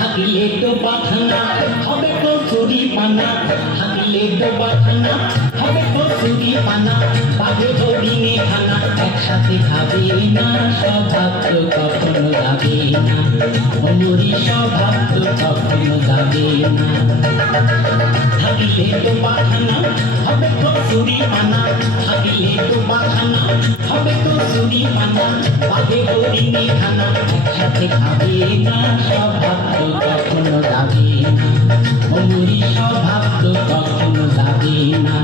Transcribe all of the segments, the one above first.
হাতিলে তো পাখানা হবে কচুরি পানা, হাতিলে তো পাখানা হবে কচুরি পানা, বাঘে হরিণে খানা একসাথে খাবে না, স্বভাব তো কখনো যাবে না, অমরি স্বভাব তো কখনো যাবে না। হাতিলে তো পাখানা হবে কচুরি পানা, হাতিলে তো পাখানা হবে কচুরি পানা, বাঘে হরিণে খানা একসাথে খাবে না, স্বভাব তো কখনো যাবে না, অমরি স্বভাব তো কখনো যাবে না।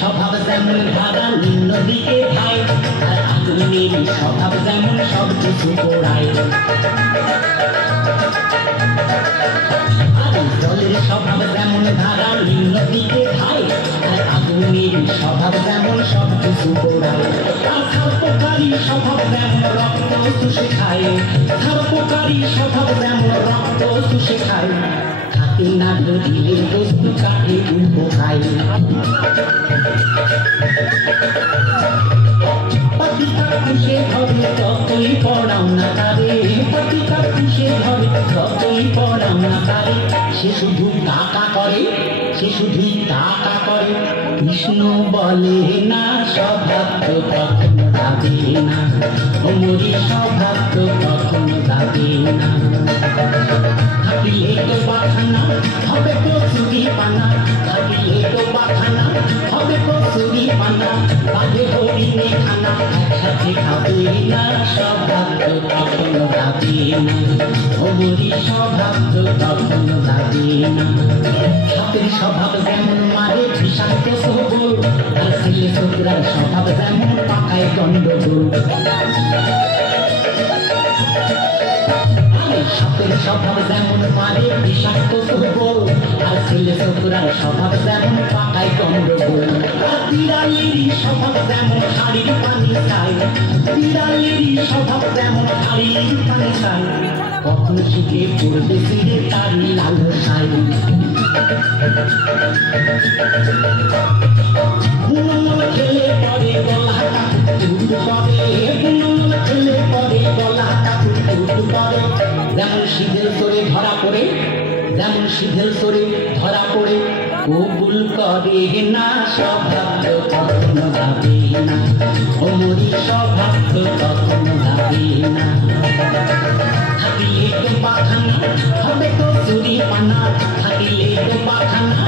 স্বভাব যেমন ধারা নিম্ন দিকে ভাই, আর আগুনের স্বভাব যেমন সব কিছু পোড়ায়। জলের স্বভাব যেমন ধারা নিম্ন দিকে ভাই, আর আগুনের স্বভাব যেমন সব কিছু পোড়ায়। সার্পকারী স্বভাব যেমন রক্ত চুষে খায়, সার্পকারী স্বভাব যেমন রক্ত চুষে খায়, হাতে না ধরিলে বস্তু কাটে উল্টো খায়। পতিতা খুশে ধরে যতই পড়াও না তারে, পতিতা খুশে ধরে যতই পড়াও না তারে, সে শুধু টাকা করে, সে শুধুই টাকা করে, কৃষ্ণ বলে না স্বভাব তো কখনো যাবে না, অমরি স্বভাব তো কখনো যাবে না। হাতিলে তো পাখানা হবে কচুরি পানা, হাতিলে তো পাখানা হবে কচুরি পানা, বাঘে হরিণে খানা একসাথে খাবে না, স্বভাব তো কখনো যাবে না, অমরি স্বভাব তো কখনো যাবে না। হাতের স্বভাব যেমন মারে বিষাক্ত সবল, আর ছেলে ছোকরার স্বভাব যেমন পাকায় গন্ডগোল। সাপের স্বভাব যেমন মারে বিষাক্ত সবল, আর ছেলে ছোকরার স্বভাব যেমন পাকায় গন্ডগোল। বিড়ালেরই স্বভাব যেমন হাড়ির পানি খায়, বিড়ালেরই স্বভাব যেমন হাড়ির পানি খায়, কখন শিখে পড়বে ফিরে তারই লালসায়। বুনন খেলে পরে গলা কাকুর করে, বুনন খেলে পরে গলা কাকুর করে, যেমন শীতের তোরে ধরা পড়ে, যেমন শীতের তোরে ধরা পড়ে, কবুল করে না স্বভাব তো কখনো যাবে না, অমরি স্বভাব তো কখনো যাবে না। হাতিলে তো পাখানা হবে কচুরি পানা, হাতিলে তো পাখানা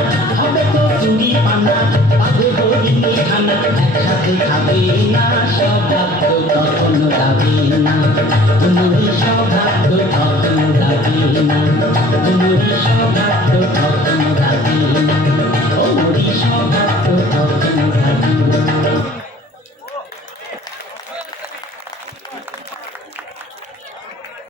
হবে কচুরি পানা, বাঘে হরিণে খানা একসাথে খাবে না, স্বভাব তো কখনো যাবে না, অমরি